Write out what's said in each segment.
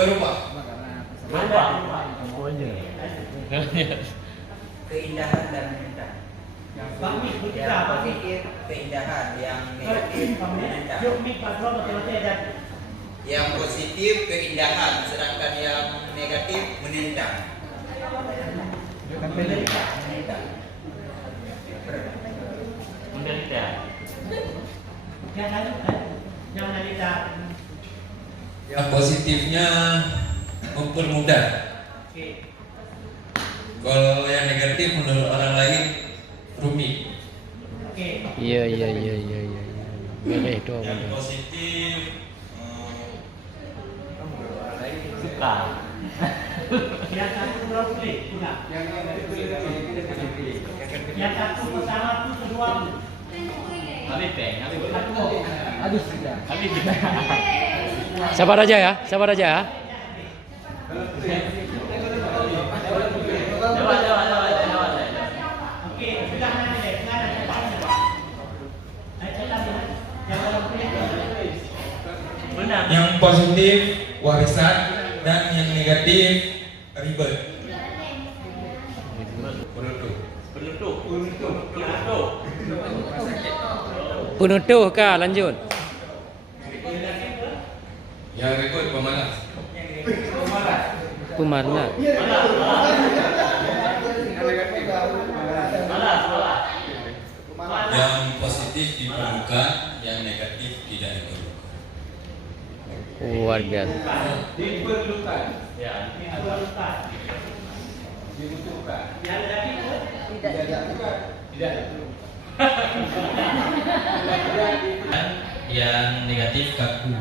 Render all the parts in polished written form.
berubah. Keindahan dan menentang. Yang positif keindahan, yang negatif menentang. Yang positif keindahan, sedangkan yang negatif menentang. Yang positifnya mempermudah. Kalau yang negatif menurut orang lain rumit. Iya. Boleh itu. Yang positif Suka. Yang satu belum pilih, enggak. Yang satu pertama itu kedua. Habis peng, Habis sudah. habis. Sabar aja ya. Jawab. Oke, sudah nanti deh, sudah nanti cepatnya. Yang belum pilih. Benar. yang positif warisan dan yang negatif ribet. Penutuh kah lanjut? Yang ribet pemalas. Pemarna. Yang positif diperlukan, yang negatif tidak diperlukan. Luar biasa. Diperlukan. Ya. Dibutuhkan. Yang tadi itu Tidak dilakukan. Tidak. Yang negatif kaku.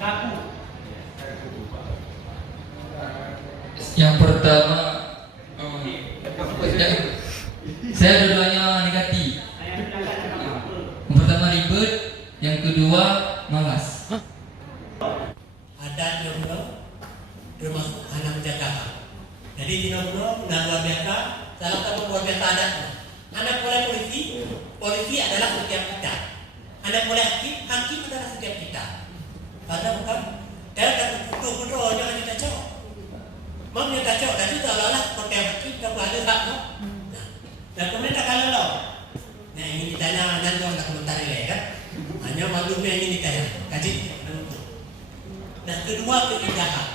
kaku. Yang pertama saya dua-duanya negatif. Yang pertama ribet, yang kedua malas. Adat Jomblo termasuk anak Jakarta. Jadi di Jomblo luar biasa, salah satu luar biasa adatnya. Anak mulai polisi adalah setiap kita. Anak mulai hakim adalah setiap kita. Karena bukan, dia akan kutu-kutu jangan kita cok. Mau kita cok, dan itu seolah-olah setiap hakim kamu ada hak. Dan kemudian tak kalau lo. Nah ini ditanya nanti orang tak komentar ya kan. Hanya maklumnya ini ditanya, kaji. Nah kedua keindahan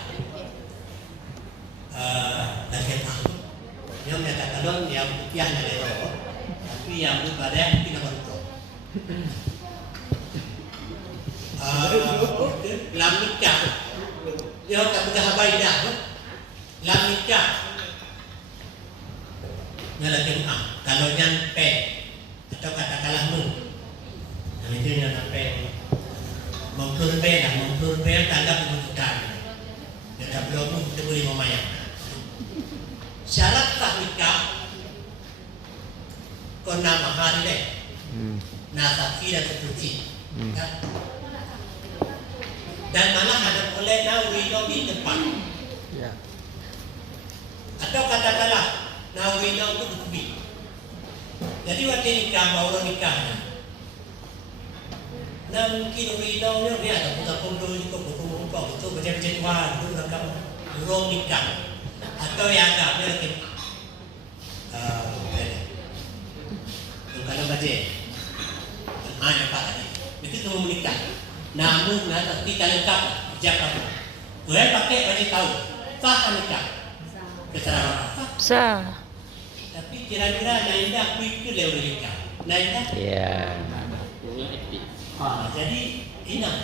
dan kita yang menyatakan dong yang putih hanya lero, tapi yang berbeda yang tidak berutuh. Lamika, dia tak punya habai dah. Lamika, nyalakan kalau nyampe atau katakanlah nu, nah itu yang sampai memperbe tanda kebutuhan. Kita belum kita boleh memayang. Syarat sah nikah kena mahar deh, nasaki dan ketuci. Dan mana ada boleh nawino di depan. Ya. Atau katakanlah nawino itu berkubi. Jadi waktu nikah baru nikahnya. Nah mungkin ridhonya dia ada putar-putar itu buku-buku itu baca-baca Tuhan itu lengkap belum nikah atau yang agak dia lagi kalau baca hanya pak tadi itu mau menikah namun nanti kita lengkap jawab boleh pakai baju tahu sah nikah keterangan Sah. tapi kira-kira Naindah aku itu dia nikah Naindah Ya. jadi ingat,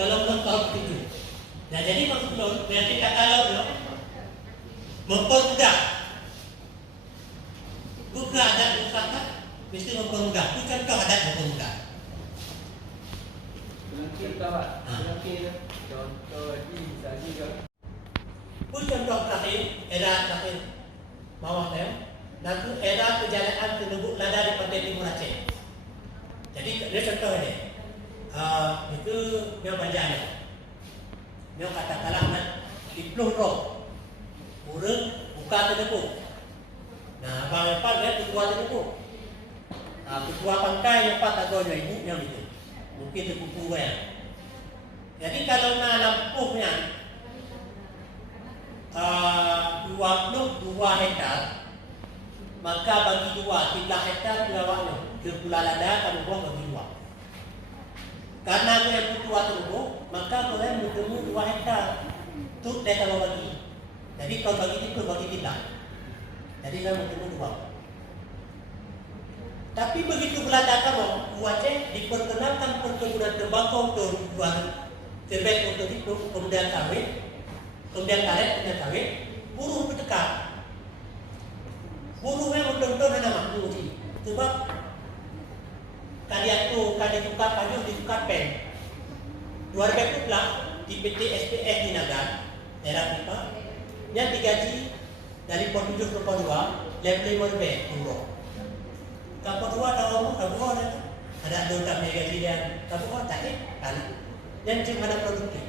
dalam lengkap itu. Nah jadi maksud lo, nanti kalau lo mempermudah, bukan adat usaha, mesti mempermudah. Itu contoh adat mempermudah. Mungkin tak. Mungkin contoh ini bisa juga. Pun contoh terakhir, terakhir bawah saya. Nanti era perjalanan ke Lubuk Lada di Pantai Timur Aceh. Jadi dia contoh ini. Itu yang bacanya. Dia katakanlah di peluru, urut buka terdepu. Nah, bang Epan dia ketua terdepu. Ketua pangkai yang Pak Tagonya ibunya itu. Mungkin terkupu ya. Jadi kalau nak lampuhnya maka bagi dua 13 hektar pelawaknya ke Pulau Lada kamu buang bagi dua. Karena aku yang tua tu, maka aku yang bertemu 2 hektar tu dia kalau bagi. Jadi kalau bagi itu bagi tidak. Jadi saya bertemu 2. Tapi begitu Belanda kamu, Aceh diperkenalkan perkebunan tembakau buat terbaik untuk itu, kemudian sawit, kemudian karet, kemudian sawit, buruh bertekad. Buruhnya betul-betul ada makmur sih. Sebab kalian tukar kayu, ditukar pen. 2000 pula di PT SPS di Nagan, daerah Pipa, yang digaji dari pon 7 ke pon 2, level 5 euro. Kapal 2 kapal 2 ada anggota gaji dan kapal 2 tak kan? Dan cuma ada produktif.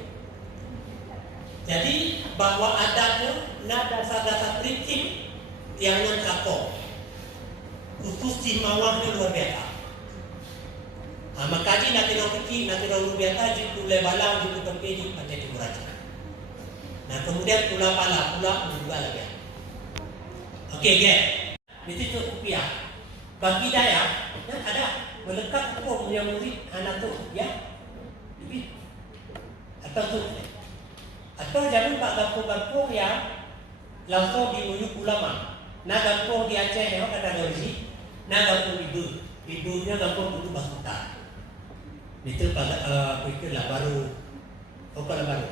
Jadi bahwa adanya dasar-dasar prinsip yang non-kapal khusus di mawahnya luar biasa. Makaji nanti orang kecil, nanti orang luar biasa, jitu lebalang, jitu tempe, jitu pantai timur aja. Nah kemudian pula pala, pula juga lagi. Oke, gak? Itu cukup ya. Bagi daya, yang ada melekat hukum yang murid anak tu ya, lebih atau tu, atau jangan pak kampung-kampung yang langsung diujuk ulama. Nah kampung di Aceh yang kata dari nah kampung ibunya kampung itu Basuta. Itu pada itulah baru, bukan baru.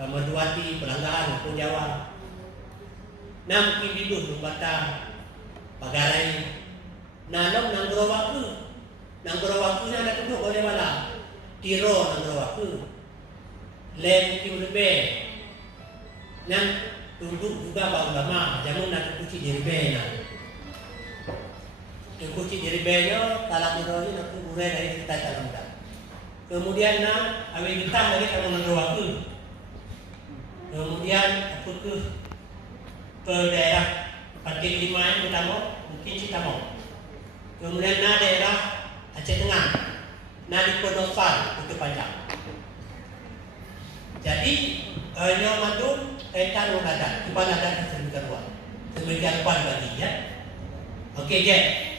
Maduati, Pelanggan, Pulau Jawa. Nah mungkin ibu Batam, Pagarai. Nanong nang gerawaku na duduk oleh mana tiro nang gerawaku lem tiurbe nang duduk juga bau lama jamun nak kuci dirbe na kuci dirbe nya kalau diroi nak urai dari kita dalam dah kemudian na awe kita lagi kalau nang gerawaku kemudian aku ke daerah Pakai 5 yang pertama mungkin kita mau. Kemudian na daerah Aceh Tengah, na di Podosar itu panjang. Jadi nyomadun kaitan dengan adat, cuma adat sedemikian ruang, sedemikian ruang bagi ya. Oke, Jack.